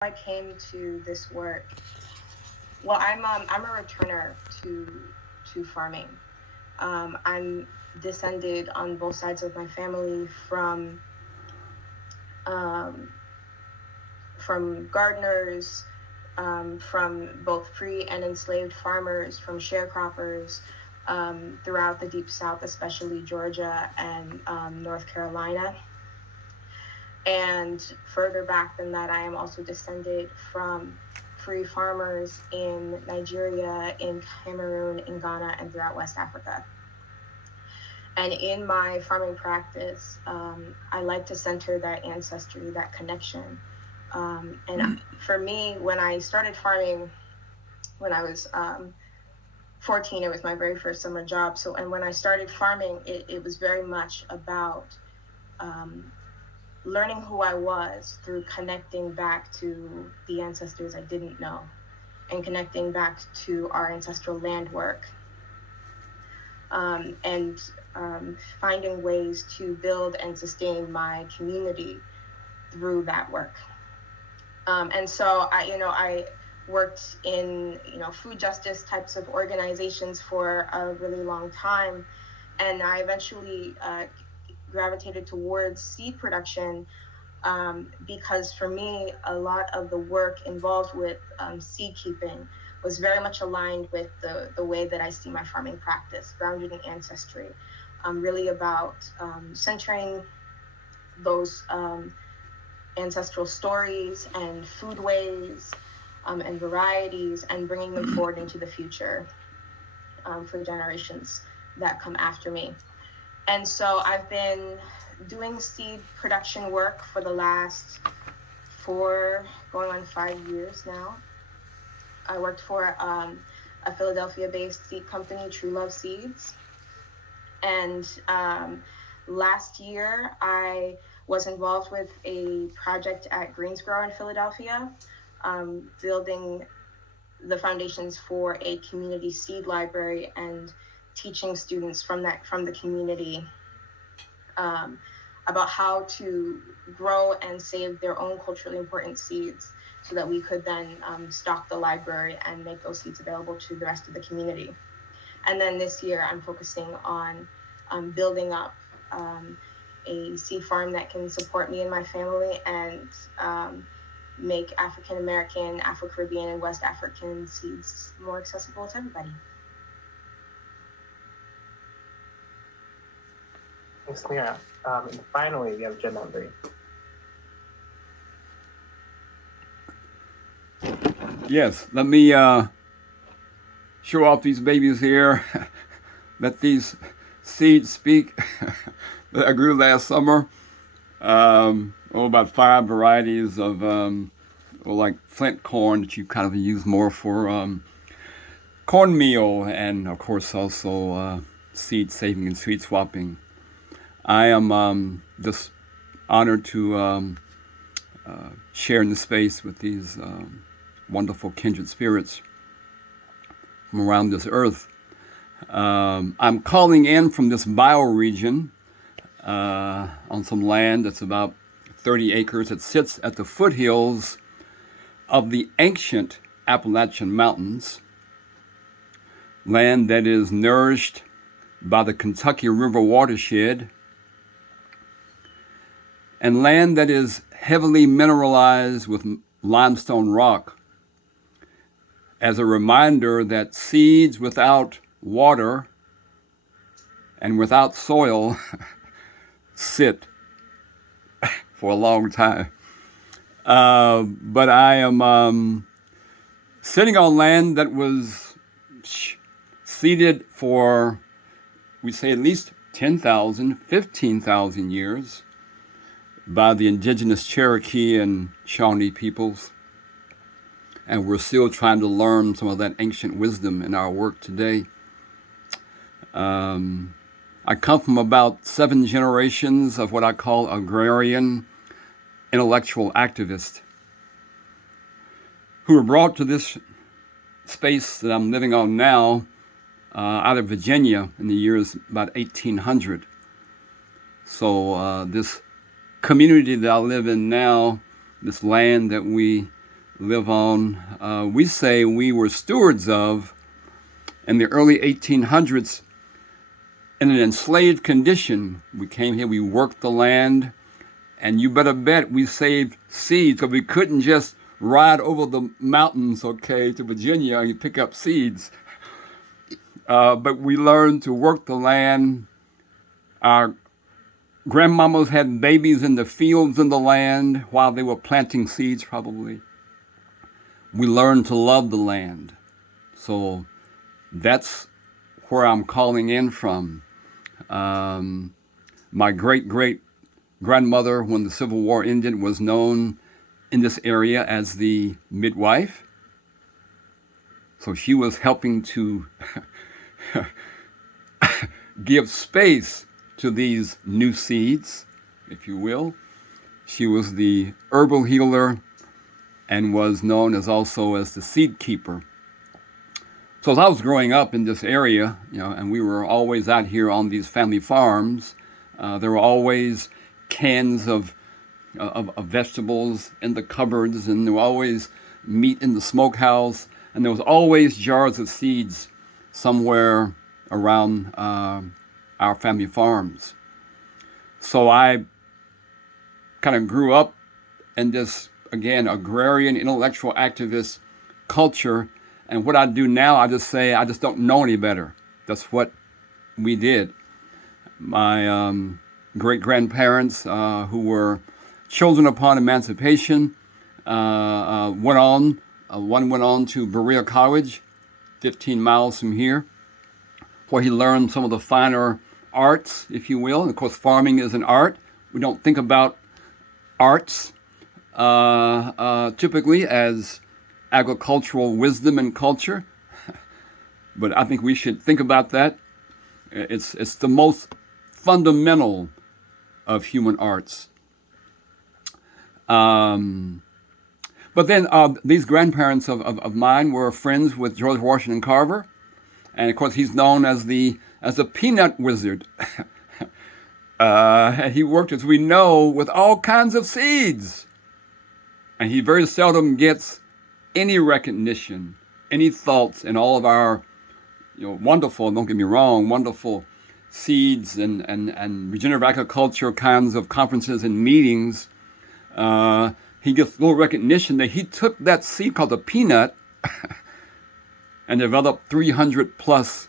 I came to this work. Well, I'm a returner to farming. I'm descended on both sides of my family um, from gardeners, from both free and enslaved farmers, from sharecroppers throughout the Deep South, especially Georgia and North Carolina. And further back than that, I am also descended from free farmers in Nigeria, in Cameroon, in Ghana, and throughout West Africa. And in my farming practice, I like to center that ancestry, that connection. And for me, when I started farming, when I was 14, it was my very first summer job. So, and when I started farming, it was very much about um, learning who I was through connecting back to the ancestors I didn't know and connecting back to our ancestral land work, and finding ways to build and sustain my community through that work. And so I worked in, food justice types of organizations for a really long time. And I eventually gravitated towards seed production, because for me, a lot of the work involved with seed keeping was very much aligned with the way that I see my farming practice, grounded in ancestry, really about centering those ancestral stories and foodways, and varieties, and bringing them forward into the future, for generations that come after me. And so I've been doing seed production work for the last 4, going on 5 years now. I worked for a Philadelphia-based seed company, True Love Seeds. And last year, I was involved with a project at Greensboro in Philadelphia, building the foundations for a community seed library and teaching students from the community, um, about how to grow and save their own culturally important seeds, so that we could then stock the library and make those seeds available to the rest of the community. And then this year, I'm focusing on building up a seed farm that can support me and my family, and make African American, Afro Caribbean, and West African seeds more accessible to everybody. Thanks, Mira. And finally, we have Jembry. Yes, let me show off these babies here. Let these seeds speak that I grew last summer. About 5 varieties of like flint corn that you kind of use more for cornmeal, and of course also seed saving and seed swapping. I am just honored to share in the space with these wonderful kindred spirits from around this earth. I'm calling in from this bioregion on some land that's about 30 acres. It sits at the foothills of the ancient Appalachian Mountains, land that is nourished by the Kentucky River watershed, and land that is heavily mineralized with limestone rock, as a reminder that seeds without water and without soil sit for a long time. But I am sitting on land that was seeded for, we say, at least 10,000, 15,000 years by the indigenous Cherokee and Shawnee peoples. And we're still trying to learn some of that ancient wisdom in our work today. I come from about 7 generations of what I call agrarian intellectual activists, who were brought to this space that I'm living on now out of Virginia in the years about 1800. So this community that I live in now, this land that we live on. We say we were stewards of in the early 1800s in an enslaved condition. We came here, we worked the land, and you better bet we saved seeds because we couldn't just ride over the mountains, okay, to Virginia and pick up seeds. But we learned to work the land. Our grandmamas had babies in the fields in the land while they were planting seeds, probably. We learned to love the land. So that's where I'm calling in from. My great-great-grandmother, when the Civil War ended, was known in this area as the midwife. So she was helping to give space to these new seeds, if you will. She was the herbal healer and was known as also as the seed keeper. So as I was growing up in this area, and we were always out here on these family farms, there were always cans of vegetables in the cupboards, and there were always meat in the smokehouse, and there was always jars of seeds somewhere around our family farms. So I kind of grew up in this, again, agrarian, intellectual activist culture. And what I do now, I just say, I just don't know any better. That's what we did. My great-grandparents, who were children upon emancipation, one went on to Berea College, 15 miles from here, where he learned some of the finer arts, if you will. And of course, farming is an art. We don't think about arts typically as agricultural wisdom and culture, but I think we should think about that. It's the most fundamental of human arts. But then these grandparents of mine were friends with George Washington Carver, and of course he's known as the peanut wizard. He worked, as we know, with all kinds of seeds, and he very seldom gets any recognition, any thoughts in all of our, wonderful, don't get me wrong, wonderful seeds and regenerative agriculture kinds of conferences and meetings. He gets little recognition that he took that seed called the peanut and developed 300 plus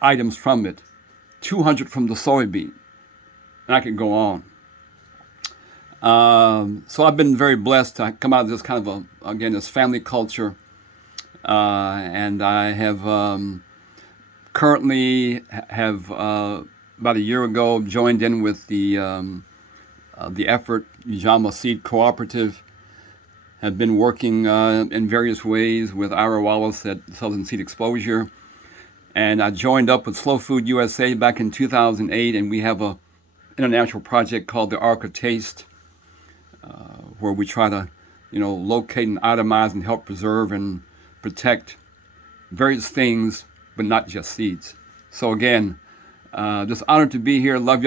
items from it, 200 from the soybean, and I could go on. So I've been very blessed to come out of this kind of this family culture, and I have currently about a year ago joined in with the effort Ujama Seed Cooperative. Have been working in various ways with Ira Wallace at Southern Seed Exposure, and I joined up with Slow Food USA back in 2008, and we have a international project called the Ark of Taste, where we try to, locate and itemize and help preserve and protect various things, but not just seeds. So again, just honored to be here. Love you.